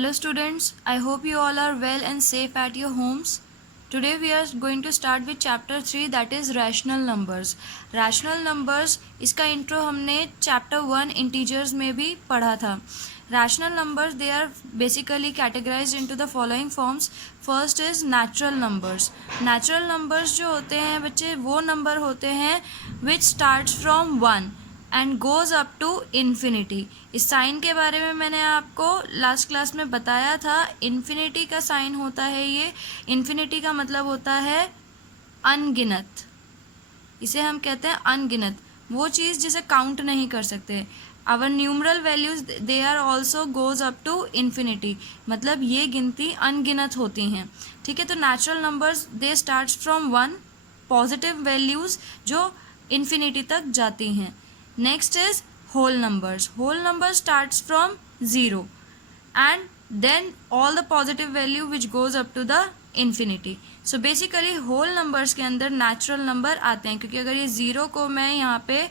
Hello students, I hope you all are well and safe at your homes. Today we are going to start with chapter 3 that is rational numbers. Rational numbers इसका intro हमने chapter 1 integers में भी पढ़ा था. Rational numbers they are basically categorized into the following forms. First is natural numbers. Natural numbers जो होते हैं बच्चे वो number होते हैं which starts from 1 and goes up to infinity. इस साइन के बारे में मैंने आपको लास्ट क्लास में बताया था. इन्फिनिटी का साइन होता है ये. इन्फिनिटी का मतलब होता है अनगिनत. इसे हम कहते हैं अनगिनत, वो चीज़ जिसे काउंट नहीं कर सकते. Our numeral values they are also goes up to infinity, मतलब ये गिनती अनगिनत होती हैं. ठीक है, तो natural numbers they starts from 1, positive values जो इन्फिनिटी तक जाती हैं. Next is whole numbers. Whole number starts from 0 and then all the positive value which goes up to the infinity. So basically whole numbers के अंदर natural number आते हैं, क्योंकि अगर ये 0 को मैं यहाँ पे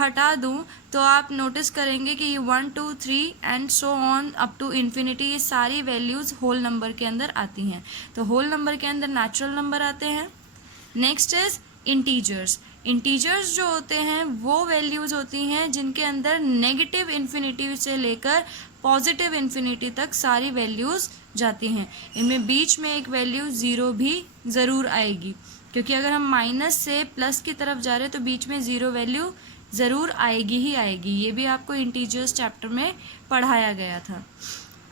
हटा दूँ तो आप नोटिस करेंगे कि ये 1 2 3 and so on up to infinity ये सारी वैल्यूज़ होल नंबर के अंदर आती हैं. तो होल नंबर के अंदर नेचुरल नंबर आते हैं. Next is integers. इंटीजर्स जो होते हैं वो वैल्यूज़ होती हैं जिनके अंदर नेगेटिव इन्फिनिटी से लेकर पॉजिटिव इन्फिनिटी तक सारी वैल्यूज़ जाती हैं. इनमें बीच में एक वैल्यू 0 भी ज़रूर आएगी, क्योंकि अगर हम माइनस से प्लस की तरफ जा रहे हैं तो बीच में 0 वैल्यू ज़रूर आएगी ही आएगी. ये भी आपको इंटीजर्स चैप्टर में पढ़ाया गया था.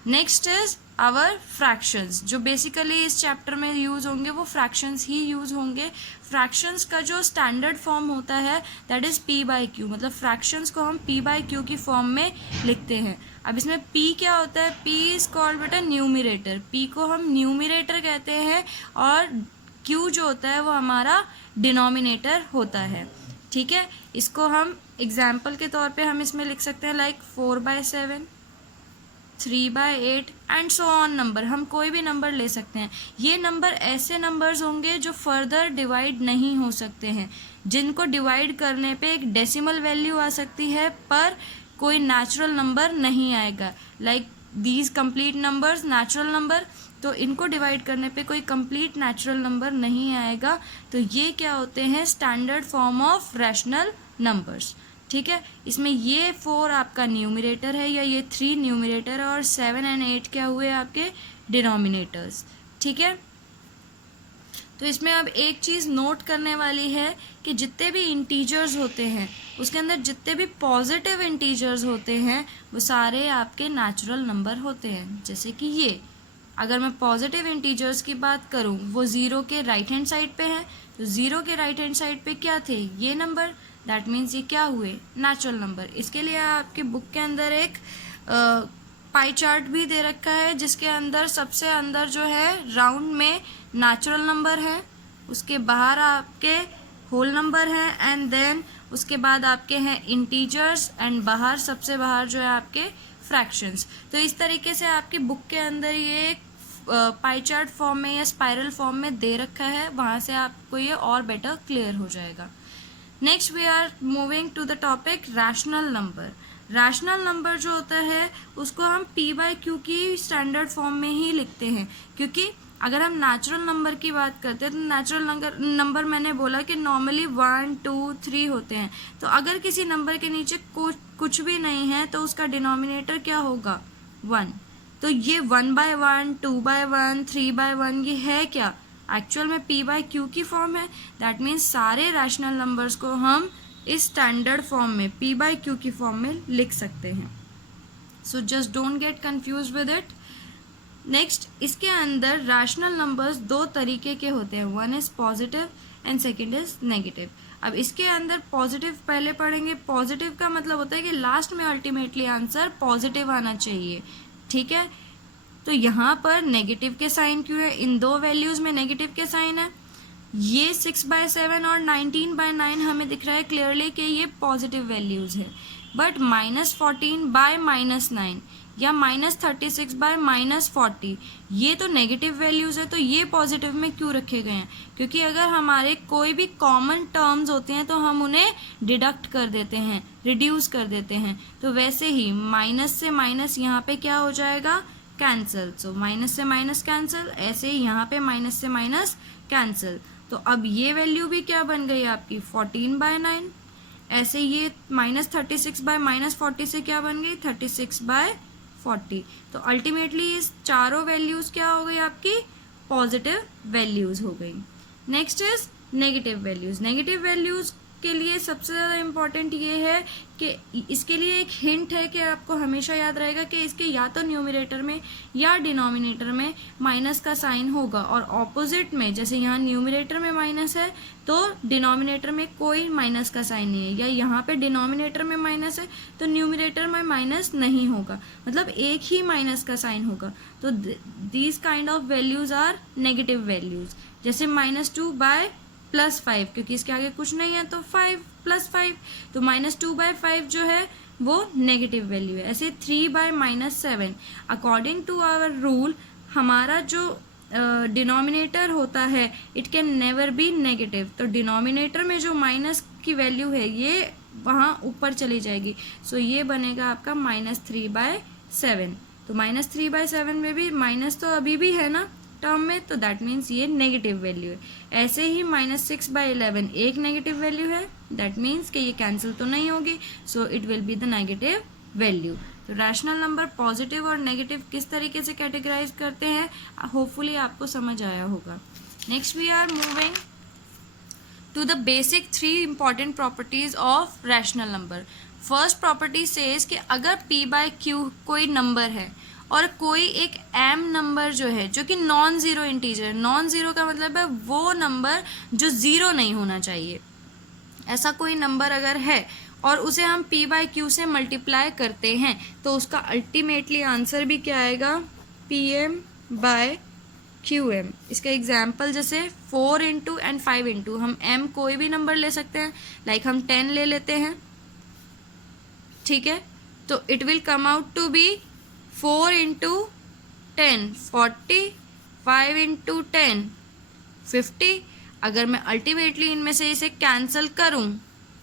Next is our fractions. जो बेसिकली इस चैप्टर में यूज़ होंगे वो फ्रैक्शंस ही यूज़ होंगे. फ्रैक्शंस का जो स्टैंडर्ड फॉर्म होता है दैट इज़ p/q, मतलब फ्रैक्शंस को हम p/q की फॉर्म में लिखते हैं. अब इसमें p क्या होता है? p इज़ कॉल्ड बेटा न्यूमिरेटर. p को हम न्यूमिरेटर कहते हैं और q जो होता है वो हमारा डिनोमिनेटर होता है. ठीक है, इसको हम एग्जाम्पल के तौर पे हम इसमें लिख सकते हैं like 4/7, 3/8 and so on. Number हम कोई भी नंबर ले सकते हैं. ये नंबर ऐसे नंबर्स होंगे जो फर्दर डिवाइड नहीं हो सकते हैं, जिनको डिवाइड करने पे एक डेसिमल वैल्यू आ सकती है पर कोई नेचुरल नंबर नहीं आएगा. Like these complete numbers natural number, तो इनको डिवाइड करने पे कोई कंप्लीट नेचुरल नंबर नहीं आएगा. तो ये क्या होते हैं? Standard form of rational numbers. ठीक है, इसमें ये 4 आपका न्यूमिरेटर है या ये 3 न्यूमिरेटर है और 7 एंड 8 क्या हुए आपके डिनोमिनेटर्स. ठीक है, तो इसमें अब एक चीज़ नोट करने वाली है कि जितने भी इंटीजर्स होते हैं उसके अंदर जितने भी पॉजिटिव इंटीजर्स होते हैं वो सारे आपके नेचुरल नंबर होते हैं. जैसे कि ये अगर मैं पॉजिटिव इंटीजर्स की बात करूँ वो 0 के राइट हैंड साइड पे है, तो 0 के राइट हैंड साइड पे क्या थे? ये नंबर. दैट मीन्स ये क्या हुए? Natural number. इसके लिए आपके बुक के अंदर एक पाई चार्ट भी दे रखा है जिसके अंदर सबसे अंदर जो है राउंड में नेचुरल नंबर है, उसके बाहर आपके होल नंबर हैं एंड देन उसके बाद आपके हैं इंटीजर्स एंड बाहर सबसे बाहर जो है आपके फ्रैक्शंस. तो इस तरीके से आपकी बुक के अंदर ये एक पाई चार्ट फॉर्म में या स्पाइरल फॉर्म में दे रखा है. वहाँ से आपको ये और बेटर क्लियर हो जाएगा. Next we are moving to the topic rational number. Rational number जो होता है उसको हम p/q की स्टैंडर्ड फॉर्म में ही लिखते हैं, क्योंकि अगर हम नेचुरल नंबर की बात करते हैं तो नेचुरल नंबर मैंने बोला कि नॉर्मली 1 2 3 होते हैं. तो अगर किसी नंबर के नीचे कुछ भी नहीं है तो उसका डिनोमिनेटर क्या होगा? 1. तो ये 1/1 2/1 3/1 ये है क्या? एक्चुअल में p/q की फॉर्म है. दैट मीन्स सारे रैशनल नंबर्स को हम इस स्टैंडर्ड फॉर्म में p/q की फॉर्म में लिख सकते हैं. So just don't get confuse with it. Next, इसके अंदर रैशनल नंबर्स 2 तरीके के होते हैं. One is positive and second is negative. अब इसके अंदर पॉजिटिव पहले पढ़ेंगे. पॉजिटिव का मतलब होता है कि लास्ट में अल्टीमेटली आंसर पॉजिटिव आना चाहिए. ठीक है, तो यहाँ पर नेगेटिव के साइन क्यों है? इन 2 वैल्यूज़ में नेगेटिव के साइन है. ये 6/7 और 19/9 हमें दिख रहा है क्लियरली कि ये पॉजिटिव वैल्यूज़ है. बट -14/-9 या -36/-40 ये तो नेगेटिव वैल्यूज़ है. तो ये पॉजिटिव में क्यों रखे गए हैं? क्योंकि अगर हमारे कोई भी कॉमन टर्म्स होते हैं तो हम उन्हें डिडक्ट कर देते हैं, रिड्यूस कर देते हैं. तो वैसे ही माइनस से माइनस यहाँ पे क्या हो जाएगा? कैंसिल, सो माइनस से माइनस कैंसिल, ऐसे ही यहाँ पे माइनस से माइनस कैंसिल। तो अब ये वैल्यू भी क्या बन गई आपकी 14/9। ऐसे ये -36/-40 से क्या बन गई 36/40। तो अल्टीमेटली इस चारों वैल्यूज़ क्या हो गई आपकी पॉजिटिव वैल्यूज़ हो गई। Next is negative values. Negative values के लिए सबसे ज़्यादा इम्पॉर्टेंट ये है कि इसके लिए एक हिंट है कि आपको हमेशा याद रहेगा कि इसके या तो न्यूमरेटर में या डिनोमिनेटर में माइनस का साइन होगा, और ऑपोजिट में जैसे यहाँ न्यूमरेटर में माइनस है तो डिनोमिनेटर में कोई माइनस का साइन नहीं है, या यहाँ पे डिनोमिनेटर में माइनस है तो न्यूमरेटर में माइनस नहीं होगा, मतलब एक ही माइनस का साइन होगा। तो these kind of values are negative values. जैसे -2/+5, क्योंकि इसके आगे कुछ नहीं है तो 5 + 5, तो -2/5 जो है वो नेगेटिव वैल्यू है। ऐसे 3/-7, अकॉर्डिंग टू आवर रूल हमारा जो डिनोमिनेटर होता है it can never be negative. तो डिनोमिनेटर में जो माइनस की वैल्यू है ये वहाँ ऊपर चली जाएगी, सो ये बनेगा आपका -3/7। तो -3/7 में भी माइनस तो अभी भी है ना टर्म में, तो दैट मीन्स ये नेगेटिव वैल्यू है। ऐसे ही -6/11 एक नेगेटिव वैल्यू है, दैट मीन्स कि ये कैंसिल तो नहीं होगी, so it will be the negative value. तो रैशनल नंबर पॉजिटिव और नेगेटिव किस तरीके से कैटेगराइज करते हैं होपफुली आपको समझ आया होगा। Next we are moving to the basic 3 important properties of rational number. First property says कि अगर p/q कोई नंबर है और कोई एक m नंबर जो है जो कि non zero integer, non zero का मतलब है वो नंबर जो ज़ीरो नहीं होना चाहिए, ऐसा कोई नंबर अगर है और उसे हम p/q से मल्टीप्लाई करते हैं तो उसका अल्टीमेटली आंसर भी क्या आएगा pm/qm। इसका एग्जाम्पल जैसे 4 × and 5 × हम m कोई भी नंबर ले सकते हैं, लाइक हम 10 ले लेते हैं, ठीक है, तो it will come out to be 4 × 10 40, 5 × 10 50। अगर मैं अल्टीमेटली इनमें से इसे कैंसिल करूं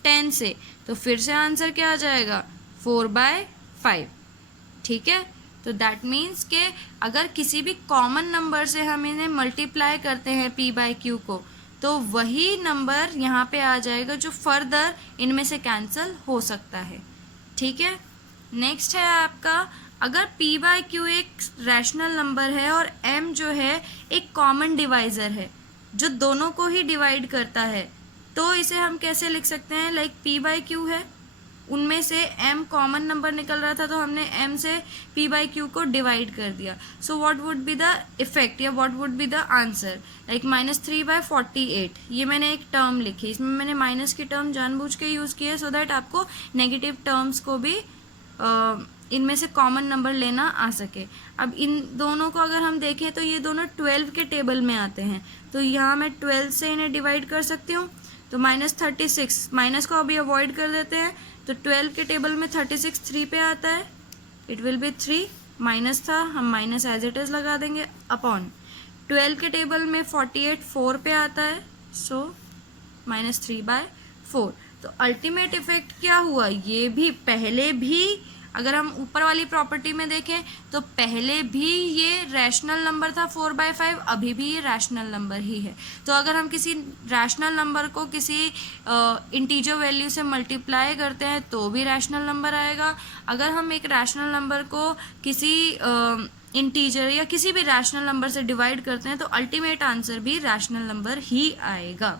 10 से तो फिर से आंसर क्या आ जाएगा 4/5, ठीक है। तो दैट मीन्स के अगर किसी भी कॉमन नंबर से हम इन्हें मल्टीप्लाई करते हैं p/q को तो वही नंबर यहाँ पे आ जाएगा जो फर्दर इनमें से कैंसिल हो सकता है, ठीक है। नेक्स्ट है आपका अगर p/q एक रैशनल नंबर है और m जो है एक कॉमन डिवाइज़र है जो दोनों को ही डिवाइड करता है, तो इसे हम कैसे लिख सकते हैं, लाइक p/q है, उनमें से m कॉमन नंबर निकल रहा था तो हमने m से p/q को डिवाइड कर दिया, so what would be the effect या what would be the answer, like -3/48। ये मैंने एक टर्म लिखी, इसमें मैंने माइनस की टर्म जानबूझ के यूज़ की है सो दैट आपको नेगेटिव टर्म्स को भी इनमें से कॉमन नंबर लेना आ सके। अब इन दोनों को अगर हम देखें तो ये दोनों 12 के टेबल में आते हैं, तो यहाँ मैं 12 से इन्हें डिवाइड कर सकती हूँ, तो -36, माइनस को अभी अवॉइड कर देते हैं, तो 12 के टेबल में 36 3 पे आता है, इट विल बी 3, माइनस था हम माइनस एज इट इज़ लगा देंगे अपॉन 12 के टेबल में 48 4 पे आता है, सो -3/4। तो अल्टीमेट इफेक्ट क्या हुआ, ये भी पहले भी अगर हम ऊपर वाली प्रॉपर्टी में देखें तो पहले भी ये रैशनल नंबर था 4/5, अभी भी ये रैशनल नंबर ही है। तो अगर हम किसी रैशनल नंबर को किसी इंटीजर वैल्यू से मल्टीप्लाई करते हैं तो भी रैशनल नंबर आएगा, अगर हम एक रैशनल नंबर को किसी इंटीजर या किसी भी रैशनल नंबर से डिवाइड करते हैं तो अल्टीमेट आंसर भी रैशनल नंबर ही आएगा,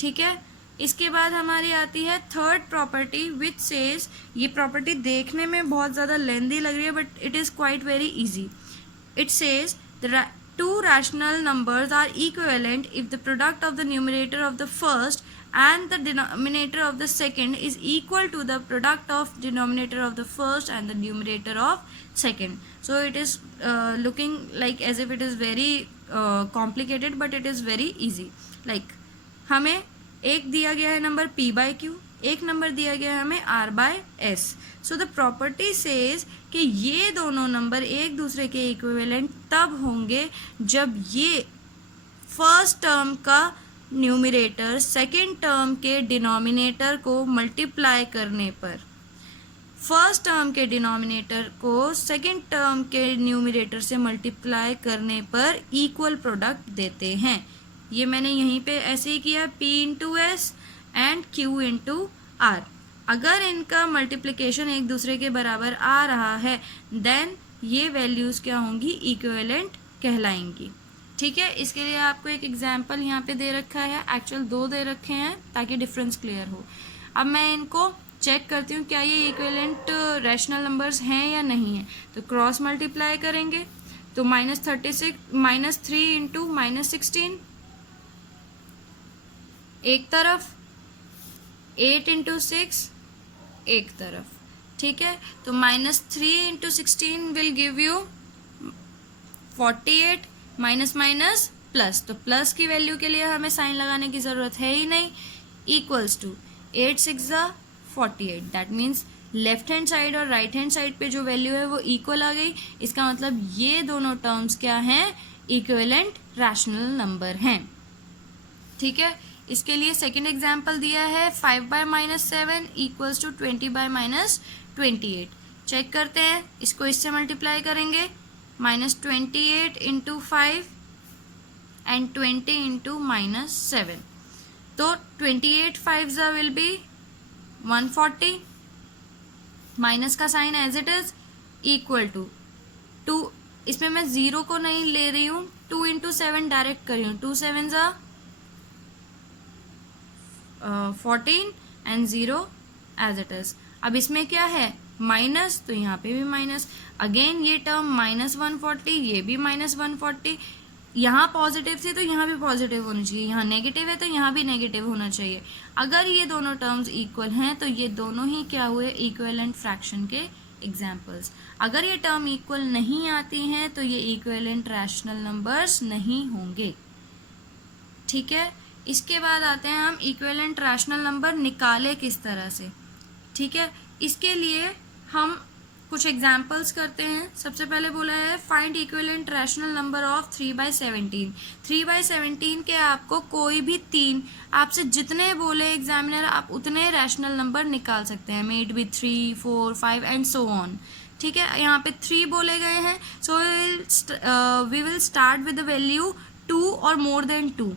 ठीक है। इसके बाद हमारी आती है थर्ड प्रॉपर्टी विच सेज, ये प्रॉपर्टी देखने में बहुत ज़्यादा लेंदी लग रही है but it is quite very easy. It says the two rational numbers are equivalent if the product of the numerator of the first and the denominator of the second is equal to the product of denominator of the first and the numerator of second. So it is looking like as if it is very complicated but it is very easy. Like हमें एक दिया गया है number p/q, एक number दिया गया है हमें r/s। So the property says कि ये दोनों नंबर एक दूसरे के इक्विवेलेंट तब होंगे जब ये फर्स्ट टर्म का न्यूमरेटर सेकेंड टर्म के डिनोमिनेटर को मल्टीप्लाई करने पर फर्स्ट टर्म के डिनोमिनेटर को सेकंड टर्म के न्यूमरेटर से मल्टीप्लाई करने पर इक्वल प्रोडक्ट देते हैं। ये मैंने यहीं पे ऐसे ही किया, P into S and Q into R. अगर इनका मल्टीप्लिकेशन एक दूसरे के बराबर आ रहा है देन ये वैल्यूज़ क्या होंगी, इक्विवेलेंट कहलाएंगी। ठीक है, इसके लिए आपको एक एग्जाम्पल यहाँ पे दे रखा है, एक्चुअल 2 दे रखे हैं ताकि डिफरेंस क्लियर हो। अब मैं इनको चेक करती हूँ क्या ये इक्विवेलेंट रैशनल नंबर्स हैं या नहीं है। तो क्रॉस मल्टीप्लाई करेंगे तो -3 इंटू -16 एक तरफ, 8 इंटू 6 एक तरफ। ठीक है, तो -3 into 16 will give you 48, minus minus plus, तो प्लस की वैल्यू के लिए हमें साइन लगाने की ज़रूरत है ही नहीं, equals to 8 6 48। That means left hand side और राइट हैंड साइड पे जो वैल्यू है वो इक्वल आ गई। इसका मतलब ये दोनों टर्म्स क्या हैं, इक्विवेलेंट रैशनल नंबर हैं। ठीक है, इसके लिए सेकेंड एग्जाम्पल दिया है 5/-7 इक्वल्स टू 20/-28। चेक करते हैं, इसको इससे मल्टीप्लाई करेंगे, -28 इंटू 5 एंड 20 इंटू -7। तो 28 5 विल बी 140, माइनस का sign as it is, equal to 2, इसमें मैं 0 को नहीं ले रही हूँ, 2 इंटू 7 डायरेक्ट कर रही हूँ, 2 7 14 एंड 0 एज इट इज। अब इसमें क्या है, माइनस, तो यहाँ पे भी माइनस, अगेन ये टर्म -140, ये भी -140, यहाँ पॉजिटिव थी तो यहाँ भी पॉजिटिव होनी चाहिए, यहाँ नेगेटिव है तो यहाँ भी नेगेटिव होना चाहिए। अगर ये दोनों टर्म्स इक्वल हैं तो ये दोनों ही क्या हुए, इक्विवेलेंट फ्रैक्शन के एग्जाम्पल्स। अगर ये टर्म इक्वल नहीं आती हैं तो ये इक्विवेलेंट रैशनल नंबर्स नहीं होंगे। ठीक है, इसके बाद आते हैं हम इक्विवेलेंट रैशनल नंबर निकाले किस तरह से। ठीक है, इसके लिए हम कुछ एग्जाम्पल्स करते हैं। सबसे पहले बोला है find equivalent rational number of 3/17। 3/17 के आपको कोई भी 3, आपसे जितने बोले एग्जामिनर आप उतने रैशनल नंबर निकाल सकते हैं, may it be 3 4 5 and so on. ठीक है, यहाँ पे 3 बोले गए हैं, so we will start with the value 2 और more than 2।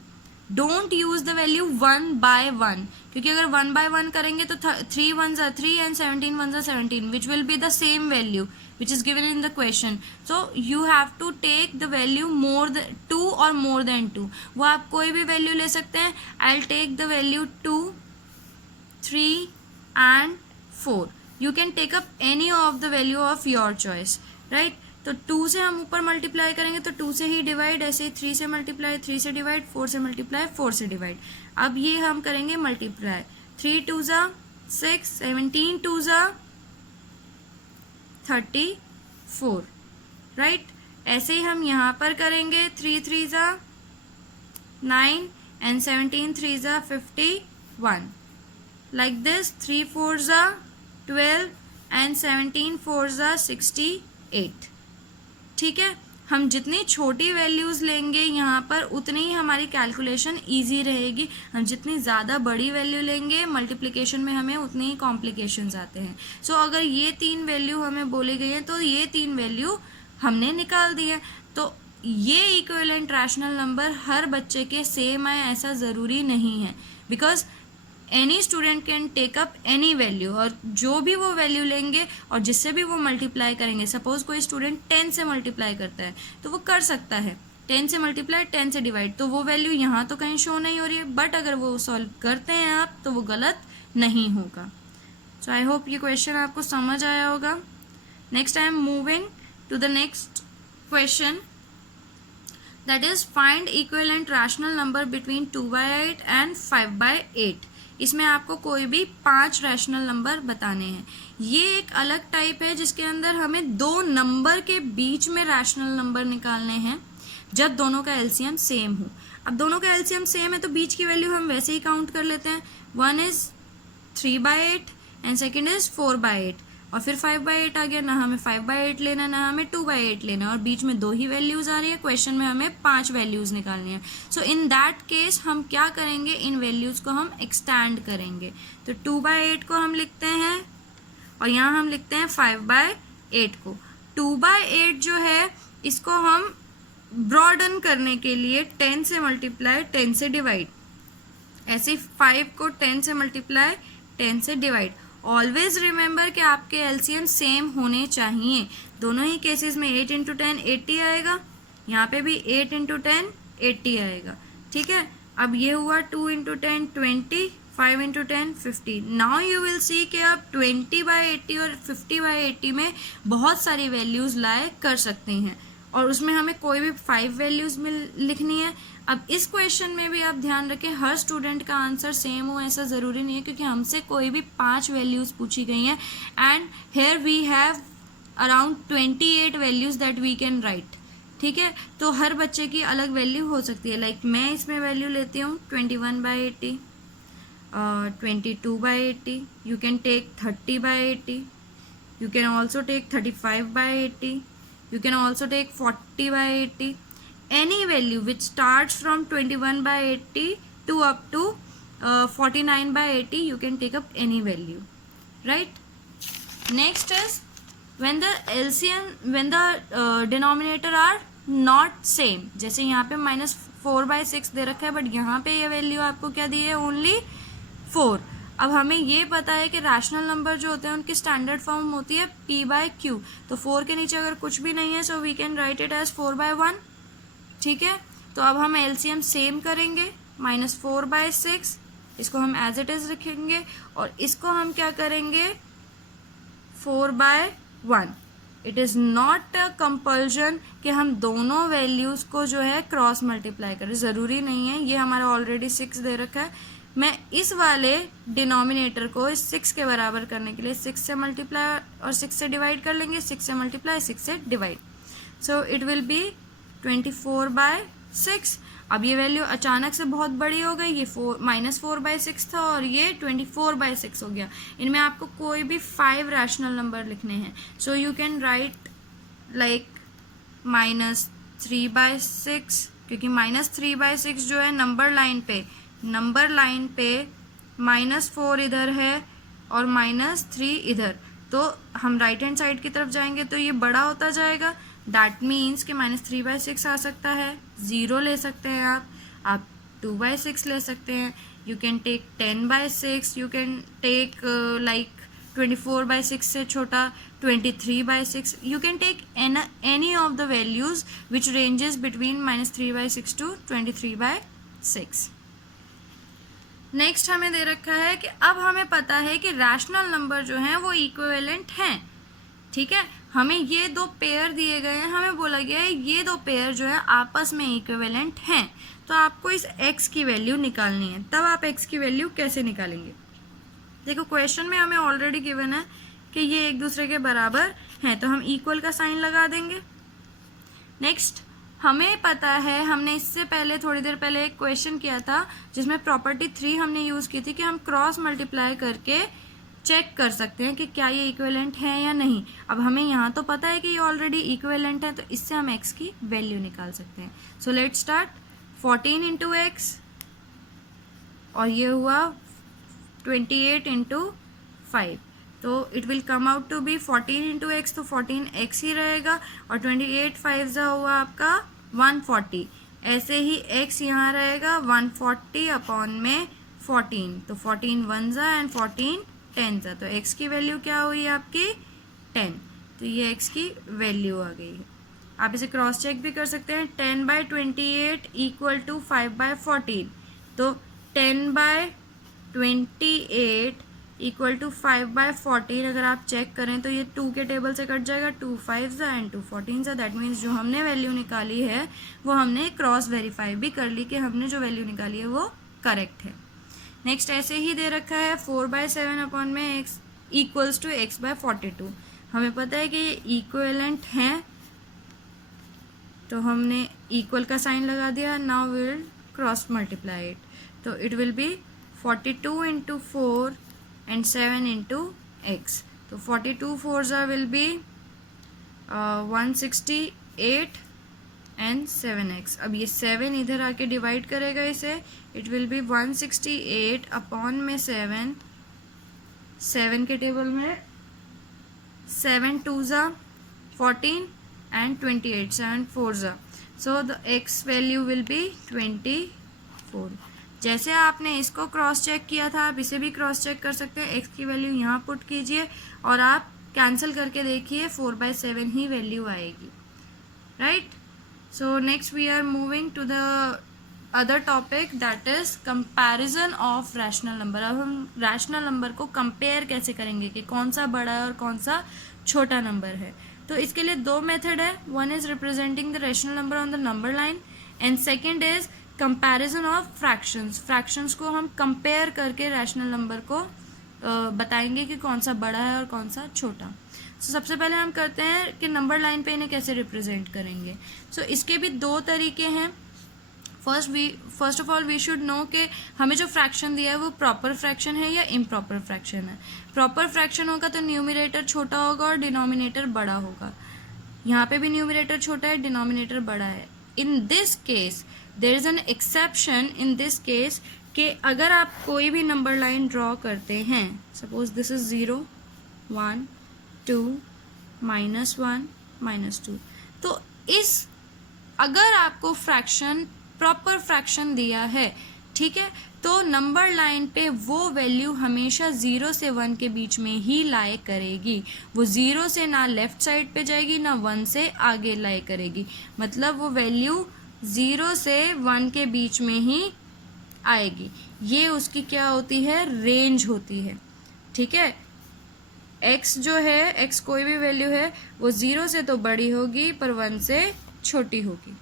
Don't use the value 1/1, क्योंकि अगर 1/1 करेंगे तो 3 1s are 3 and 17 1s are 17, which will be the same value which is given in the question. So you have to take the value more than 2 or more than 2. वो आप कोई भी value ले सकते हैं। I'll take the value 2, 3 and 4. You can take up any of the value of your choice, right? तो 2 से हम ऊपर मल्टीप्लाई करेंगे तो 2 से ही डिवाइड, ऐसे ही 3 से मल्टीप्लाई, 3 से डिवाइड, 4 से मल्टीप्लाई, 4 से डिवाइड। अब ये हम करेंगे मल्टीप्लाई, 3 2s 6, 17 2s 34, राइट। ऐसे ही हम यहाँ पर करेंगे, 3 3s 9 and 17 3s 51, like this. 3 4s 12 and 17 4s 68। ठीक है, हम जितनी छोटी वैल्यूज़ लेंगे यहाँ पर उतनी ही हमारी कैलकुलेशन इजी रहेगी। हम जितनी ज़्यादा बड़ी वैल्यू लेंगे मल्टीप्लिकेशन में हमें उतनी ही कॉम्प्लिकेशंस आते हैं। सो अगर ये 3 वैल्यू हमें बोली गई हैं तो ये 3 वैल्यू हमने निकाल दी है। तो ये इक्विवेलेंट रैशनल नंबर हर बच्चे के सेम आए ऐसा ज़रूरी नहीं है, because any student can take up any value, और जो भी वो वैल्यू लेंगे और जिससे भी वो मल्टीप्लाई करेंगे, सपोज कोई स्टूडेंट 10 से मल्टीप्लाई करता है तो वो कर सकता है 10 से मल्टीप्लाई, 10 से डिवाइड, तो वो वैल्यू यहाँ तो कहीं शो नहीं हो रही है, बट अगर वो सॉल्व करते हैं आप तो वो गलत नहीं होगा। सो आई होप ये क्वेश्चन आपको समझ आया होगा। Next I am moving to the next question, that is find equivalent rational number between 2/8 and 5/8। इसमें आपको कोई भी 5 रैशनल नंबर बताने हैं। ये एक अलग टाइप है जिसके अंदर हमें 2 नंबर के बीच में रैशनल नंबर निकालने हैं जब दोनों का एलसीएम सेम हो। अब दोनों का एलसीएम सेम है तो बीच की वैल्यू हम वैसे ही काउंट कर लेते हैं। 1 इज 3/8 एंड सेकेंड इज 4/8, और फिर 5/8 आ गया। ना हमें 5/8 लेना ना हमें 2/8 लेना, और बीच में 2 ही वैल्यूज़ आ रही है। क्वेश्चन में हमें 5 वैल्यूज़ निकालनी है। सो इन दैट केस हम क्या करेंगे, इन वैल्यूज़ को हम एक्सटेंड करेंगे। तो 2/8 को हम लिखते हैं और यहाँ हम लिखते हैं 5/8 को। 2/8 जो है इसको हम ब्रॉडन करने के लिए 10 से मल्टीप्लाई 10 से डिवाइड, ऐसे 5 को 10 से मल्टीप्लाई 10 से डिवाइड। ऑलवेज रिमेंबर कि आपके एलसीएम सेम होने चाहिए। दोनों ही केसेस में 8 इंटू 10 80 आएगा, यहाँ पे भी 8 इंटू 10 80 आएगा। ठीक है, अब ये हुआ 2 into 10 20, 5 into 10 50। Now you will see कि आप 20/80 और 50/80 में बहुत सारी वैल्यूज़ लाए कर सकते हैं, और उसमें हमें कोई भी 5 वैल्यूज़ में लिखनी है। अब इस क्वेश्चन में भी आप ध्यान रखें, हर स्टूडेंट का आंसर सेम हो ऐसा ज़रूरी नहीं है, क्योंकि हमसे कोई भी 5 वैल्यूज़ पूछी गई हैं, and here we have around 28 values that we can write. ठीक है, तो हर बच्चे की अलग वैल्यू हो सकती है। लाइक मैं इसमें वैल्यू लेती हूँ 21/80, 22/80, you can take 30/80, you can also take 35/80, you can also take 40/80, any value which starts from 21/80 to up to 49/80, you can take up any value, right? Next is when the LCM, when the denominator are not same, जैसे यहाँ पे -4/6 दे रखा है, but यहाँ पे ये value आपको क्या दी है, ओनली 4। अब हमें ये पता है कि रैशनल नंबर जो होते हैं उनकी स्टैंडर्ड फॉर्म होती है p/q, तो 4 के नीचे अगर कुछ भी नहीं है so we can write it as 4/1। ठीक है, तो अब हम एलसीएम सेम करेंगे, -4/6 इसको हम एज इट इज रखेंगे, और इसको हम क्या करेंगे 4/1। It is not a compulsion कि हम दोनों वैल्यूज़ को जो है क्रॉस मल्टीप्लाई करें, ज़रूरी नहीं है। ये हमारा ऑलरेडी 6 दे रखा है, मैं इस वाले डिनोमिनेटर को इस 6 के बराबर करने के लिए 6 से मल्टीप्लाई और 6 से डिवाइड कर लेंगे, 6 से मल्टीप्लाई 6 से divide, so it will B 24/6। अब ये वैल्यू अचानक से बहुत बड़ी हो गई, ये -4/6 था और ये 24/6 हो गया। इनमें आपको कोई भी 5 रैशनल नंबर लिखने हैं, so you can write like -3/6, क्योंकि -3/6 जो है नंबर लाइन पे -4 इधर है और -3 इधर, तो हम राइट हैंड साइड की तरफ जाएंगे तो ये बड़ा होता जाएगा। दैट मीन्स कि -3/6 आ सकता है, 0 ले सकते हैं आप 2/6 ले सकते हैं, you can take 10/6, you can take like 24/6 से छोटा 23/6, you can take any of the values which ranges between -3/6 to 23/6। Next हमें दे रखा है कि अब हमें पता है कि रैशनल नंबर जो हैं वो इक्विवेलेंट हैं। ठीक है, हमें ये 2 पेयर दिए गए हैं, हमें बोला गया है ये 2 पेयर जो है आपस में इक्विवेलेंट हैं, तो आपको इस x की वैल्यू निकालनी है। तब आप x की वैल्यू कैसे निकालेंगे, देखो क्वेश्चन में हमें ऑलरेडी गिवन है कि ये एक दूसरे के बराबर हैं, तो हम इक्वल का साइन लगा देंगे। नेक्स्ट हमें पता है, हमने इससे पहले थोड़ी देर पहले एक क्वेश्चन किया था जिसमें प्रॉपर्टी 3 हमने यूज़ की थी कि हम क्रॉस मल्टीप्लाई करके चेक कर सकते हैं कि क्या ये इक्विवेलेंट है या नहीं। अब हमें यहाँ तो पता है कि ये ऑलरेडी इक्विवेलेंट है, तो इससे हम x की वैल्यू निकाल सकते हैं। So let's start, 14 into X और ये हुआ 28 इंटू 5, तो it will come out to be 14 into X, तो 14x ही रहेगा, और 28 5 हुआ आपका 140। ऐसे ही x यहाँ रहेगा 140 अपॉन में 14, तो 14 1 एंड 14 10, तो x की वैल्यू क्या हुई आपकी 10, तो ये x की वैल्यू आ गई है। आप इसे क्रॉस चेक भी कर सकते हैं, 10/28 इक्वल टू 5/14, तो 10/28 इक्वल टू 5/14 अगर आप चेक करें तो ये 2 के टेबल से कट जाएगा, 2 5 एंड 2 14। दैट मीन्स जो हमने वैल्यू निकाली है वो हमने क्रॉस वेरीफाई भी कर ली कि हमने जो वैल्यू निकाली है वो करेक्ट है। नेक्स्ट ऐसे ही दे रखा है 4/7 अपॉन में x इक्वल्स टू x/42। हमें पता है कि ये इक्विवेलेंट हैं, तो हमने इक्वल का साइन लगा दिया। Now we will cross multiply it, तो it will be 42 into 4 and 7 into x, तो 42 4s will be 168 and 7x। अब ये 7 इधर आके डिवाइड करेगा इसे, इट विल बी 168 अपॉन में 7 के टेबल में 7 2 ज़ा 14 and 28, 7 4 ज़ा, so the x value will be 24. जैसे आपने इसको क्रॉस चेक किया था आप इसे भी क्रॉस चेक कर सकते हैं. x की वैल्यू यहाँ पुट कीजिए और आप कैंसिल करके देखिए 4/7 ही वैल्यू आएगी, right. So next we are moving to the other topic that is comparison of rational number. अब हम रैशनल नंबर को कंपेयर कैसे करेंगे कि कौन सा बड़ा है और कौन सा छोटा नंबर है. तो इसके लिए दो मेथड है. One is representing the rational number on the number line and second is comparison of fractions. Fractions को हम कंपेयर करके रैशनल नंबर को बताएंगे कि कौन सा बड़ा है और कौन सा छोटा. सो सबसे पहले हम करते हैं कि नंबर लाइन पे इन्हें कैसे रिप्रेजेंट करेंगे. सो इसके भी दो तरीके हैं. First of all we should know कि हमें जो फ्रैक्शन दिया है वो प्रॉपर फ्रैक्शन है या इम्प्रॉपर फ्रैक्शन है. प्रॉपर फ्रैक्शन होगा तो न्यूमरेटर छोटा होगा और डिनोमिनेटर बड़ा होगा. यहाँ पे भी न्यूमरेटर छोटा है, डिनोमिनेटर बड़ा है. In this case there is an exception in this case कि अगर आप कोई भी नंबर लाइन ड्रॉ करते हैं, सपोज दिस इज 0 1 2 -1 -2, तो इस अगर आपको फ्रैक्शन प्रॉपर फ्रैक्शन दिया है, ठीक है, तो नंबर लाइन पे वो वैल्यू हमेशा 0 से 1 के बीच में ही लाई करेगी. वो 0 से ना लेफ्ट साइड पे जाएगी ना 1 से आगे लाई करेगी. मतलब वो वैल्यू 0 से 1 के बीच में ही आएगी. ये उसकी क्या होती है, रेंज होती है. ठीक है, x जो है, x कोई भी वैल्यू है वो 0 से तो बड़ी होगी पर 1 से छोटी होगी.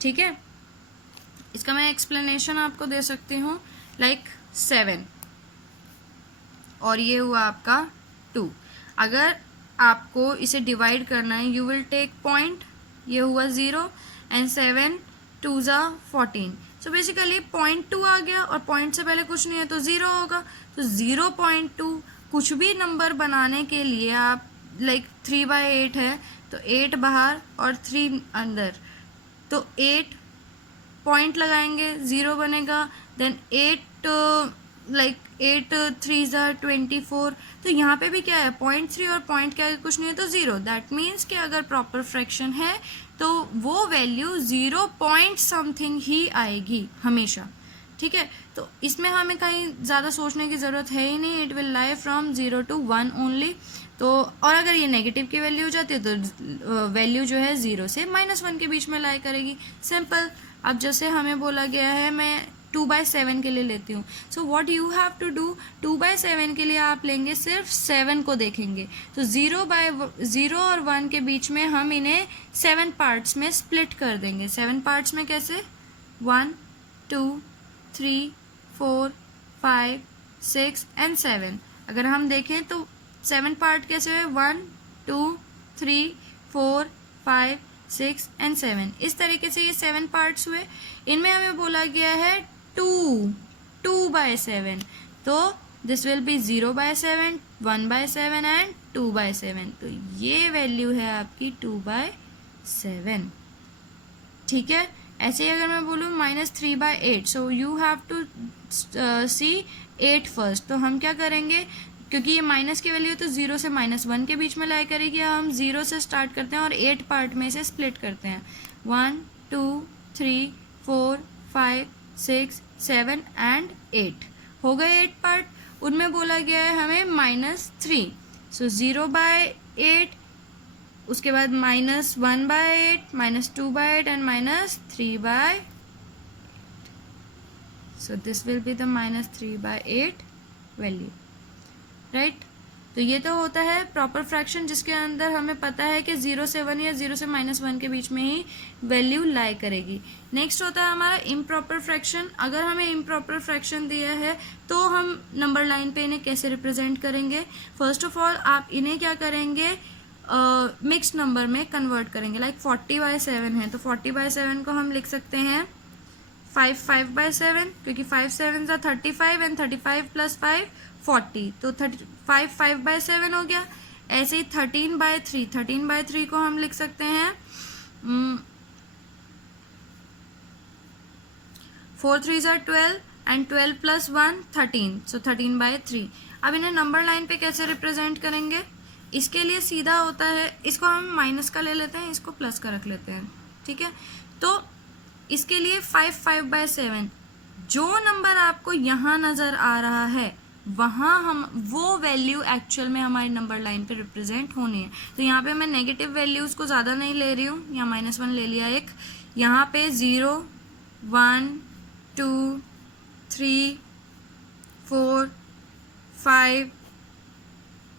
ठीक है, इसका मैं एक्सप्लेनेशन आपको दे सकती हूँ. लाइक 7 और ये हुआ आपका 2. अगर आपको इसे डिवाइड करना है यू विल टेक पॉइंट, ये हुआ 0 एंड 7 2 ज़ा 14. सो बेसिकली 0.2 आ गया और पॉइंट से पहले कुछ नहीं है तो 0 होगा. तो 0.2 कुछ भी नंबर बनाने के लिए आप लाइक 3/8 है तो 8 बाहर और 3 अंदर, तो 8 पॉइंट लगाएंगे 0 बनेगा. देन 8 लाइक 8 3 ज़ा 24. तो यहाँ पे भी क्या है 0.3 और पॉइंट क्या है कुछ नहीं है तो 0. दैट मीन्स कि अगर प्रॉपर फ्रैक्शन है तो वो वैल्यू 0 पॉइंट समथिंग ही आएगी हमेशा. ठीक है, तो इसमें हमें कहीं ज़्यादा सोचने की ज़रूरत है ही नहीं. It will lie from 0 to 1 only. तो और अगर ये नेगेटिव की वैल्यू हो जाती है तो वैल्यू जो है 0 से -1 के बीच में लाई करेगी. सिंपल. अब जैसे हमें बोला गया है, मैं 2/7 के लिए लेती हूँ. So what you have to do, 2/7 के लिए आप लेंगे सिर्फ 7 को देखेंगे. तो 0 और 1 के बीच में हम इन्हें 7 पार्ट्स में स्प्लिट कर देंगे. 7 पार्ट्स में कैसे, 1 2 3 4 5 6 एंड 7. अगर हम देखें तो 7 पार्ट कैसे हुए, 1 2 3 4 5 6 एंड 7. इस तरीके से ये 7 पार्ट्स हुए. इनमें हमें बोला गया है 2/7. तो दिस विल बी 0/7 1/7 एंड 2/7. तो ये वैल्यू है आपकी 2/7. ठीक है, ऐसे ही अगर मैं बोलूँ -3/8, so you have to see 8 first. तो हम क्या करेंगे, क्योंकि ये माइनस की वैल्यू तो 0 से -1 के बीच में लाई करेगी. हम 0 से स्टार्ट करते हैं और 8 पार्ट में से स्प्लिट करते हैं. 1 2 3 4 5 6 7 एंड 8 हो गए 8 पार्ट. उनमें बोला गया है हमें -3. सो 0/8, उसके बाद -1/8 -2/8 and -3/8. So this will be the -3/8 value, right. तो ये तो होता है प्रॉपर फ्रैक्शन जिसके अंदर हमें पता है कि 0 से 1 या 0 से -1 के बीच में ही वैल्यू लाई करेगी. नेक्स्ट होता है हमारा इम्प्रॉपर फ्रैक्शन. अगर हमें इम्प्रॉपर फ्रैक्शन दिया है तो हम नंबर लाइन पे इन्हें कैसे रिप्रेजेंट करेंगे. फर्स्ट ऑफ ऑल आप इन्हें क्या करेंगे, मिक्स नंबर में कन्वर्ट करेंगे. लाइक 40/7 है तो 40/7 को हम लिख सकते हैं 5/7, क्योंकि 5 7 ज़ा 35 एंड 35 + 5 40. तो 35 5/7 हो गया. ऐसे ही 13/3 को हम लिख सकते हैं 4 3 ज़ा 12 एंड 12 + 1 13. सो 13/3. अब इन्हें नंबर लाइन पे कैसे रिप्रेजेंट करेंगे, इसके लिए सीधा होता है, इसको हम माइनस का ले लेते हैं, इसको प्लस का रख लेते हैं, ठीक है। तो इसके लिए 5/7 जो नंबर आपको यहाँ नज़र आ रहा है वहाँ हम वो वैल्यू एक्चुअल में हमारी नंबर लाइन पे रिप्रेजेंट होनी है। तो यहाँ पे मैं नेगेटिव वैल्यूज़ को ज़्यादा नहीं ले रही हूँ, यहाँ -1 ले लिया एक, यहाँ पे 0 1 2 3 4 5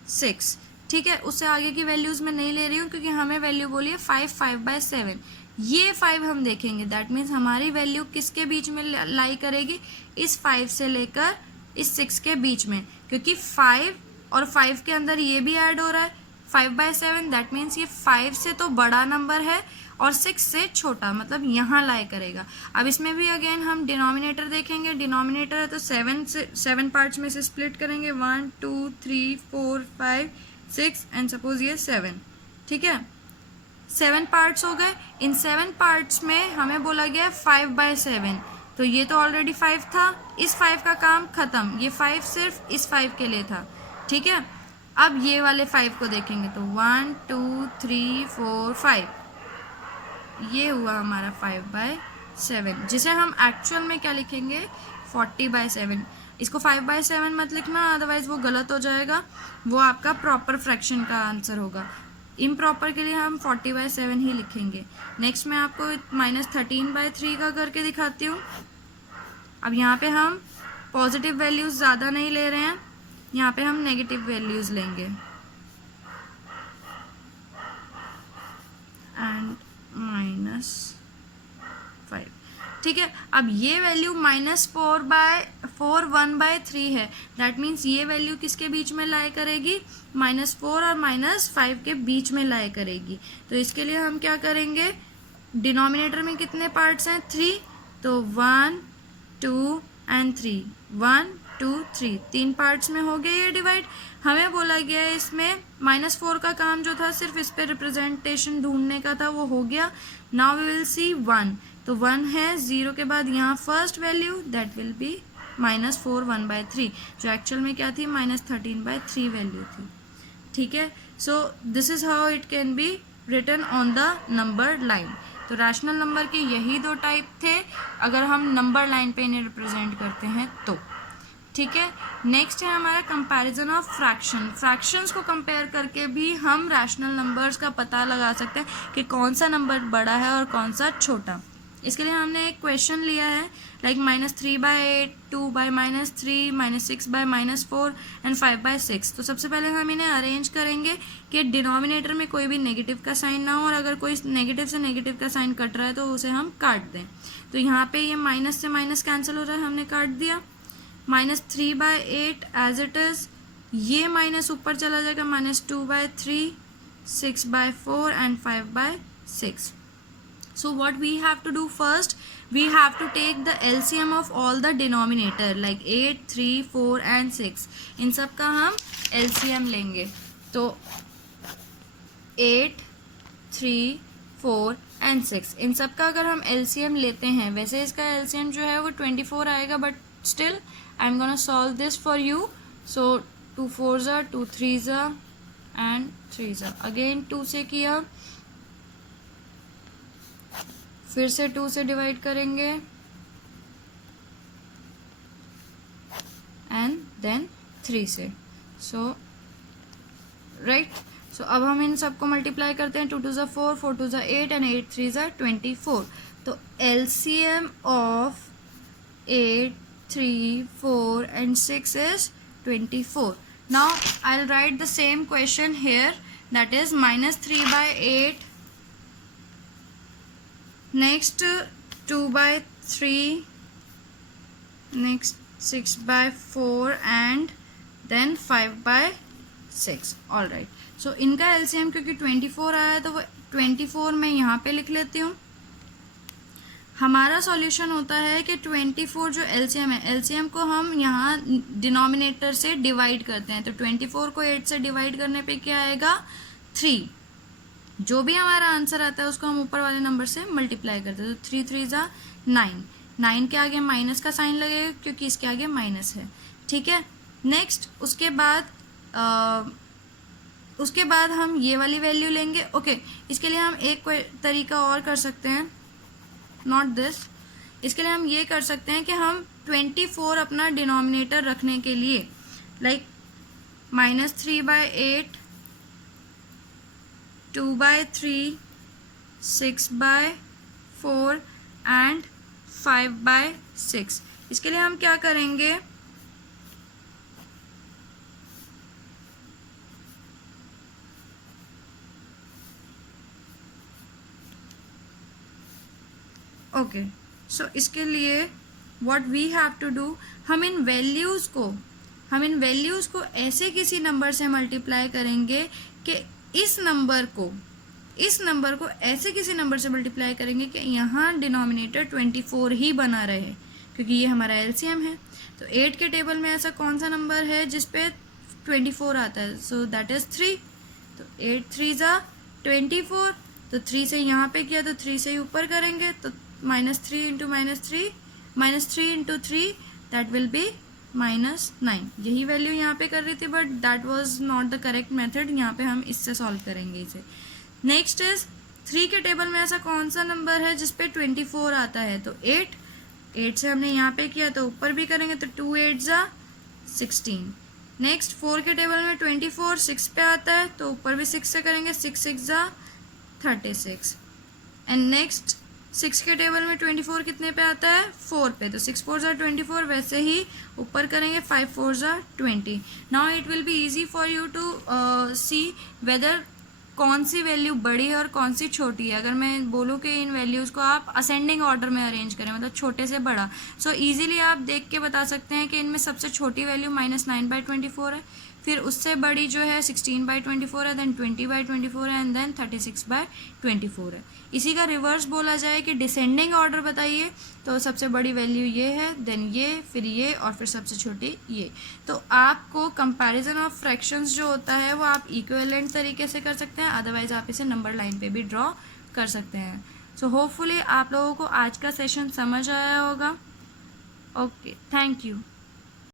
6, ठीक है। उससे आगे की वैल्यूज़ मैं नहीं ले रही हूँ क्योंकि हमें वैल्यू बोली है 5/7। ये 5 हम देखेंगे, दैट मीन्स हमारी वैल्यू किसके बीच में लाई करेगी, इस 5 से लेकर इस 6 के बीच में, क्योंकि 5 और 5 के अंदर ये भी ऐड हो रहा है 5/7, दैट मीन्स ये 5 से तो बड़ा नंबर है और 6 से छोटा, मतलब यहाँ लाई करेगा। अब इसमें भी अगेन हम डिनोमिनेटर देखेंगे, डिनोमिनेटर है तो 7 पार्ट्स में से स्प्लिट करेंगे, 1 2 3 4 5 6 एंड सपोज ये 7, ठीक है। 7 पार्ट्स हो गए, इन 7 पार्ट्स में हमें बोला गया 5/7, तो ये तो ऑलरेडी 5 था, इस 5 का काम खत्म, ये 5 सिर्फ इस 5 के लिए था, ठीक है। अब ये वाले 5 को देखेंगे तो 1 2 3 4 5, ये हुआ हमारा 5/7, जिसे हम एक्चुअल में क्या लिखेंगे 40/7। इसको 5/7 मत लिखना, अदरवाइज वो गलत हो जाएगा, वो आपका प्रॉपर फ्रैक्शन का आंसर होगा। इम्प्रॉपर के लिए हम 40/7 ही लिखेंगे। नेक्स्ट मैं आपको -13/3 का करके दिखाती हूँ। अब यहाँ पे हम पॉजिटिव वैल्यूज़ ज़्यादा नहीं ले रहे हैं, यहाँ पे हम नेगेटिव वैल्यूज़ लेंगे एंड -5, ठीक है। अब ये वैल्यू -4 1/3 है, दैट मीन्स ये वैल्यू किसके बीच में लाई करेगी, -4 और -5 के बीच में लाई करेगी। तो इसके लिए हम क्या करेंगे, डिनोमिनेटर में कितने पार्ट्स हैं 3, तो 1 2 एंड 3, 1 2 3, 3 पार्ट्स में हो गया ये डिवाइड। हमें बोला गया है इसमें -4 का काम जो था सिर्फ इस पे रिप्रेजेंटेशन ढूंढने का था, वो हो गया। नाउ वी विल सी 1, तो 1 है, 0 के बाद यहाँ first value that will be -4 1/3, जो एक्चुअल में क्या थी -13/3 वैल्यू थी, ठीक है। So this is how it can be written on the number line. तो रैशनल नंबर के यही 2 टाइप थे अगर हम नंबर लाइन पे इन्हें रिप्रेजेंट करते हैं तो, ठीक है। नेक्स्ट है हमारा कंपैरिजन ऑफ फ्रैक्शन। फ्रैक्शंस को कंपेयर करके भी हम रैशनल नंबर्स का पता लगा सकते हैं कि कौन सा नंबर बड़ा है और कौन सा छोटा। इसके लिए हमने एक क्वेश्चन लिया है लाइक -3/8, 2/-3, -6/-4 एंड 5/6। तो सबसे पहले हम इन्हें अरेंज करेंगे कि डिनोमिनेटर में कोई भी नेगेटिव का साइन ना हो, और अगर कोई नेगेटिव से नेगेटिव का साइन कट रहा है तो उसे हम काट दें। तो यहाँ पे ये माइनस से माइनस कैंसिल हो रहा है, हमने काट दिया। -3/8 एज इट इज़, ये माइनस ऊपर चला जाएगा, -2/3, 6/4 and 5/6। So what we have to do first, we have to take the LCM of all the denominator like 8, 3, 4 and 6. इन सब का हम LCM लेंगे। तो 8, 3, 4 and 6, इन सब का अगर हम LCM लेते हैं, वैसे इसका LCM जो है वो 24 आएगा, but still I am gonna solve this for you. So 2 4s are 2 3s are and 3s are, again 2 से किया, फिर से 2 से डिवाइड करेंगे एंड देन 3 से। सो राइट, सो अब हम इन सबको मल्टीप्लाई करते हैं, 2 2s are 4, 4 2s are 8 and 8 3s are 24। तो LCM of 8, 3, 4 and 6 is 24. Now I'll write the same question here, that is -3/8, next 2/3, next 6/4 and then 5/6. All right, सो इनका LCM क्योंकि 24 आया है तो वो 24 मैं यहाँ पे लिख लेती हूँ। हमारा सॉल्यूशन होता है कि 24 जो एलसीएम है, एलसीएम को हम यहाँ डिनोमिनेटर से डिवाइड करते हैं। तो 24 को 8 से डिवाइड करने पे क्या आएगा 3, जो भी हमारा आंसर आता है उसको हम ऊपर वाले नंबर से मल्टीप्लाई करते हैं। तो 3 3 जा 9, 9 के आगे माइनस का साइन लगेगा क्योंकि इसके आगे माइनस है, ठीक है। नेक्स्ट उसके बाद उसके बाद हम ये वाली वैल्यू लेंगे। ओके, इसके लिए हम एक कोई तरीका और कर सकते हैं, नॉट दिस। इसके लिए हम ये कर सकते हैं कि हम 24 अपना डिनोमिनेटर रखने के लिए लाइक -3/8, 2/3, 6/4 एंड 5/6। इसके लिए हम क्या करेंगे, ओके सो इसके लिए what we have to do, हम इन वैल्यूज़ को ऐसे किसी नंबर से मल्टीप्लाई करेंगे कि इस नंबर को ऐसे किसी नंबर से मल्टीप्लाई करेंगे कि यहाँ डिनोमिनेटर 24 ही बना रहे, क्योंकि ये हमारा एलसीएम है। तो 8 के टेबल में ऐसा कौन सा नंबर है जिस पे 24 आता है, सो दैट इज़ 3। तो 8 3 = 24, तो 3 से यहाँ पे किया तो 3 से ही ऊपर करेंगे, तो -3 × 3 दैट विल बी -9। यही वैल्यू यहाँ पे कर रही थी, but that was not the correct method. यहाँ पे हम इससे सॉल्व करेंगे इसे। नेक्स्ट इज 3 के टेबल में ऐसा कौन सा नंबर है जिस पे 24 आता है, तो 8 से हमने यहाँ पे किया तो ऊपर भी करेंगे, तो 2 8 = 16। नेक्स्ट 4 के टेबल में 24 6 पे आता है, तो ऊपर भी 6 से करेंगे, 6 6 = 36। एंड नेक्स्ट 6 के टेबल में 24 कितने पे आता है, 4 पे, तो 6 4 = 24, वैसे ही ऊपर करेंगे, 5 4 = 20। Now it will be easy for you to see whether कौन सी वैल्यू बड़ी है और कौन सी छोटी है। अगर मैं बोलूँ कि इन वैल्यूज़ को आप असेंडिंग ऑर्डर में अरेंज करें, मतलब छोटे से बड़ा, सो ईजिली आप देख के बता सकते हैं कि इनमें सबसे छोटी वैल्यू -9/24 है, फिर उससे बड़ी जो है 16/24 है, देन 20/24 है, एंड देन 36/24 है। इसी का रिवर्स बोला जाए कि डिसेंडिंग ऑर्डर बताइए, तो सबसे बड़ी वैल्यू ये है, देन ये, फिर ये, और फिर सबसे छोटी ये। तो आपको कंपैरिजन ऑफ फ्रैक्शंस जो होता है वो आप इक्विवेलेंट तरीके से कर सकते हैं, अदरवाइज आप इसे नंबर लाइन पे भी ड्रॉ कर सकते हैं। सो होपफुली आप लोगों को आज का सेशन समझ आया होगा। Okay, thank you.